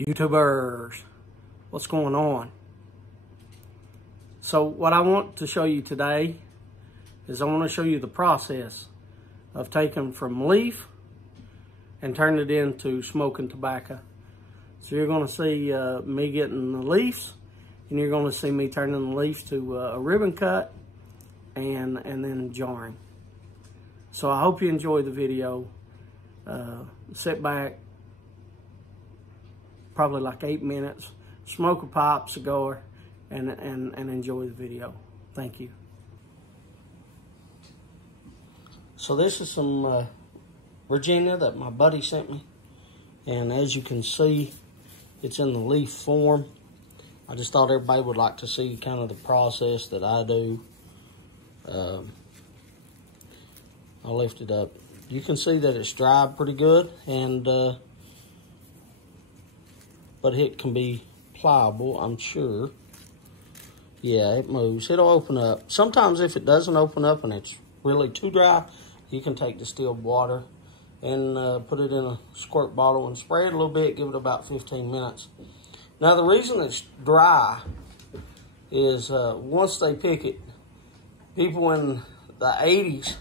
YouTubers, what's going on? So what I want to show you today is I want to show you the process of taking from leaf and turning it into smoking tobacco. So you're going to see me getting the leaves, and you're going to see me turning the leaves to a ribbon cut and then jarring. So I hope you enjoy the video. Sit back, probably like 8 minutes, smoke a pipe, cigar, and enjoy the video. Thank you. So this is some Virginia that my buddy sent me, and as you can see, it's in the leaf form. I just thought everybody would like to see kind of the process that I do. I'll lift it up. You can see that it's dried pretty good, and but it can be pliable, I'm sure. Yeah, it moves. It'll open up. Sometimes if it doesn't open up and it's really too dry, you can take distilled water and put it in a squirt bottle and spray it a little bit, give it about 15 minutes. Now, the reason it's dry is once they pick it, people in the 80s,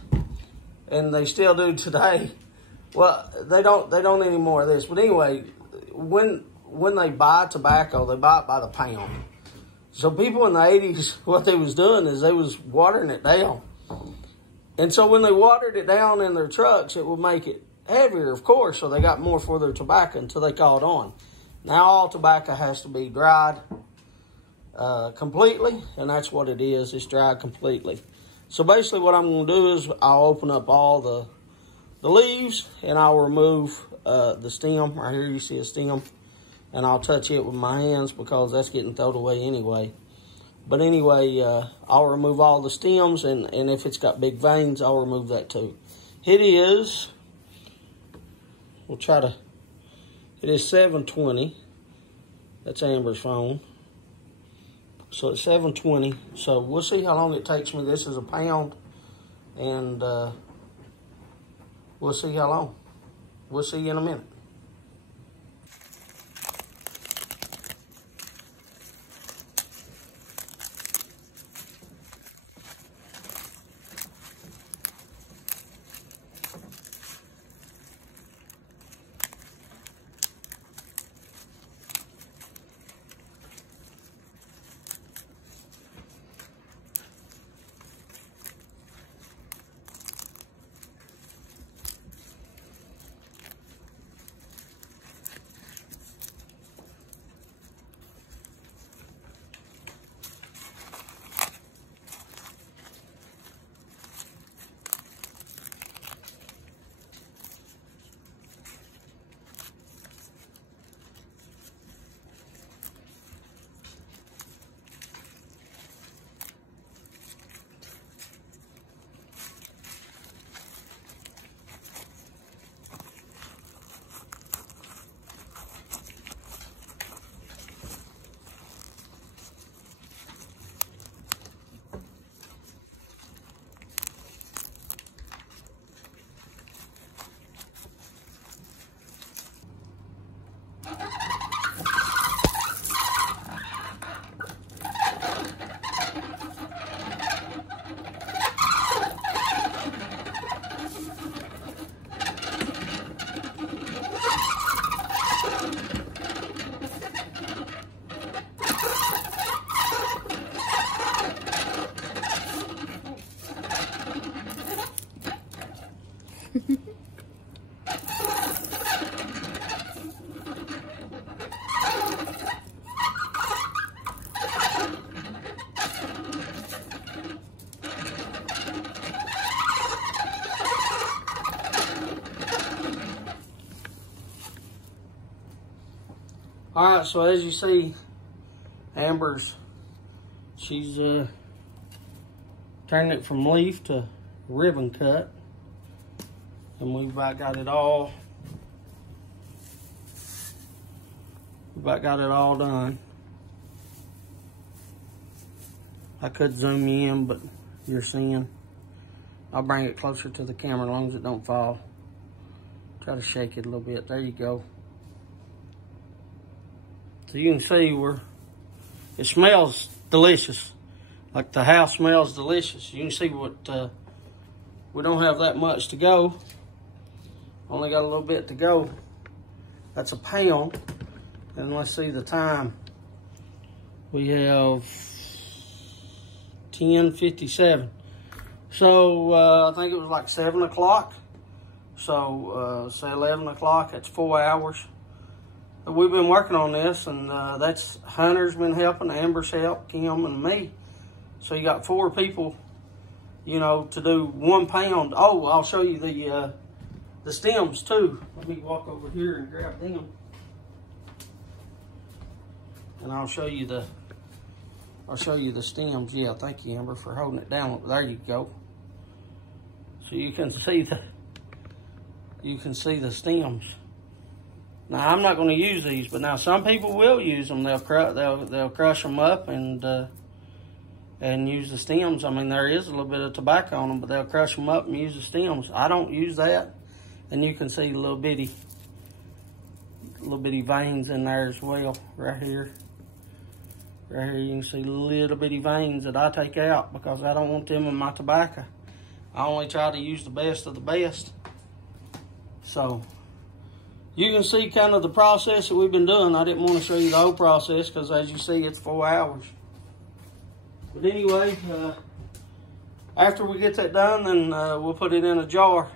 and they still do today, well, they don't any more of this. But anyway, when they buy tobacco, they buy it by the pound. So people in the 80s, what they was doing is they was watering it down. And so when they watered it down in their trucks, it would make it heavier, of course, so they got more for their tobacco until they caught on. Now all tobacco has to be dried completely, and that's what it is. It's dried completely. So basically what I'm going to do is I'll open up all the leaves, and I'll remove the stem. Right here you see a stem. And I'll touch it with my hands because that's getting thrown away anyway. But anyway, I'll remove all the stems, and if it's got big veins, I'll remove that too. It is 7:20. That's Amber's phone. So it's 7:20. So we'll see how long it takes me. This is a pound, and we'll see how long. We'll see you in a minute. All right, so as you see, Amber's, she's turning it from leaf to ribbon cut, and we've about got it all. We've about got it all done. I could zoom you in, but you're seeing. I'll bring it closer to the camera as long as it don't fall. Try to shake it a little bit. There you go. So you can see it smells delicious. Like the house smells delicious. You can see what, we don't have that much to go. Only got a little bit to go. That's a pound. And let's see the time. We have 10:57. So I think it was like 7 o'clock. So say 11 o'clock, that's 4 hours. We've been working on this, and that's Hunter's been helping, Amber's helped, Kim and me. So you got 4 people, you know, to do 1 pound. Oh, I'll show you the stems too. Let me walk over here and grab them. And I'll show you the stems. Yeah, thank you, Amber, for holding it down. There you go. So you can see the stems. Now I'm not going to use these, but now some people will use them. They'll crush them up and use the stems. I mean, there is a little bit of tobacco on them, but they'll crush them up and use the stems. I don't use that. And you can see little bitty veins in there as well, right here. Right here you can see little bitty veins that I take out because I don't want them in my tobacco. I only try to use the best of the best. So you can see kind of the process that we've been doing. I didn't want to show you the whole process because, as you see, it's 4 hours. But anyway, after we get that done, then we'll put it in a jar.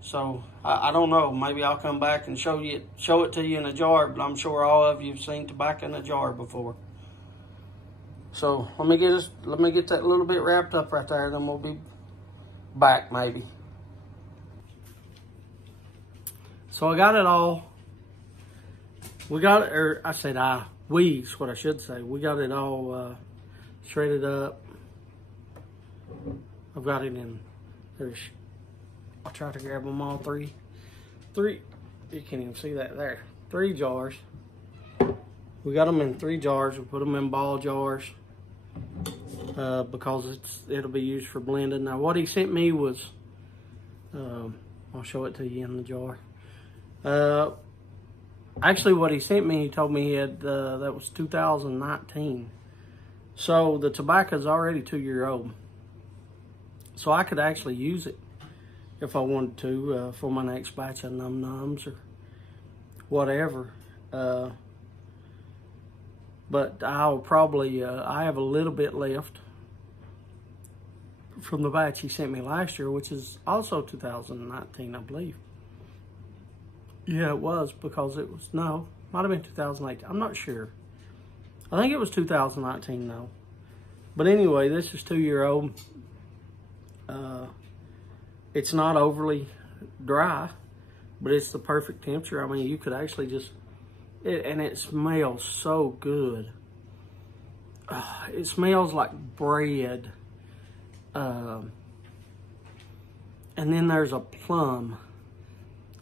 So I don't know. Maybe I'll come back and show it to you in a jar. But I'm sure all of you have seen tobacco in a jar before. So let me get that little bit wrapped up right there. Then we'll be back maybe. So I got it all. We got it, or I said we's what I should say. We got it all shredded up. I've got it in, I'll try to grab them all three. You can't even see that there. 3 jars. We got them in 3 jars. We put them in ball jars because it'll be used for blending. Now what he sent me was, I'll show it to you in the jar. Actually what he sent me, he told me he had, that was 2019. So the tobacco's already 2-year-old. So I could actually use it if I wanted to for my next batch of Num Nums or whatever. But I'll probably, I have a little bit left from the batch he sent me last year, which is also 2019, I believe. Yeah, it was, because it was, no, might have been 2018. I'm not sure. I think it was 2019, though. But anyway, this is 2-year-old. It's not overly dry, but it's the perfect temperature. I mean, you could actually just, and it smells so good. It smells like bread. And then there's a plum.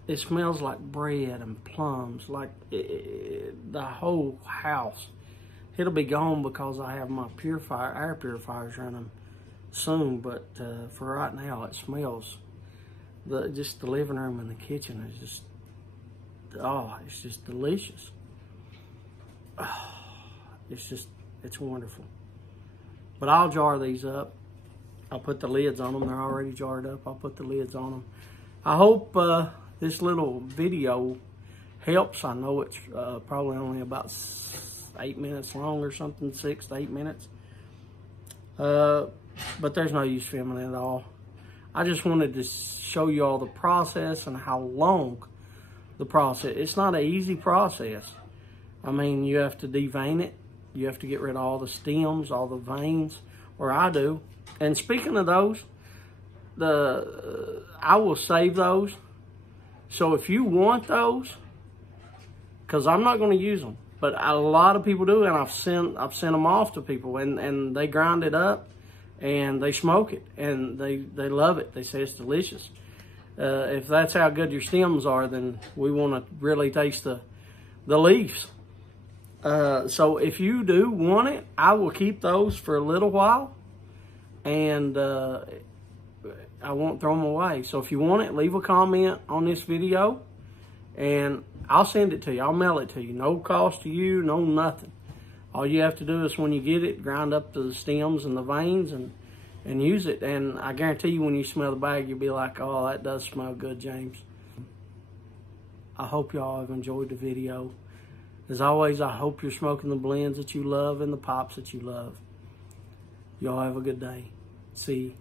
It smells like bread and plums, like the whole house. It'll be gone because I have my air purifiers running soon, but for right now, it smells. Just the living room and the kitchen is just, it's just delicious. It's wonderful. But I'll jar these up. I'll put the lids on them. They're already jarred up. I'll put the lids on them. I hope this little video helps. I know it's probably only about 8 minutes long or something, 6 to 8 minutes. But there's no use filming it at all. I just wanted to show you all the process and how long the process. It's not an easy process. I mean, you have to devein it. You have to get rid of all the stems, all the veins, or I do. And speaking of those, I will save those. So if you want those, because I'm not going to use them, but a lot of people do, and I've sent them off to people, and they grind it up and they smoke it, and they love it. They say it's delicious. If that's how good your stems are, then we want to really taste the leaves. So if you do want it, I will keep those for a little while, and I won't throw them away. So if you want it, leave a comment on this video, and I'll send it to you. I'll mail it to you. No cost to you, no nothing. All you have to do is when you get it, grind up the stems and the veins and use it. And I guarantee you when you smell the bag, you'll be like, oh, that does smell good, James. I hope y'all have enjoyed the video. As always, I hope you're smoking the blends that you love and the pops that you love. Y'all have a good day. See you.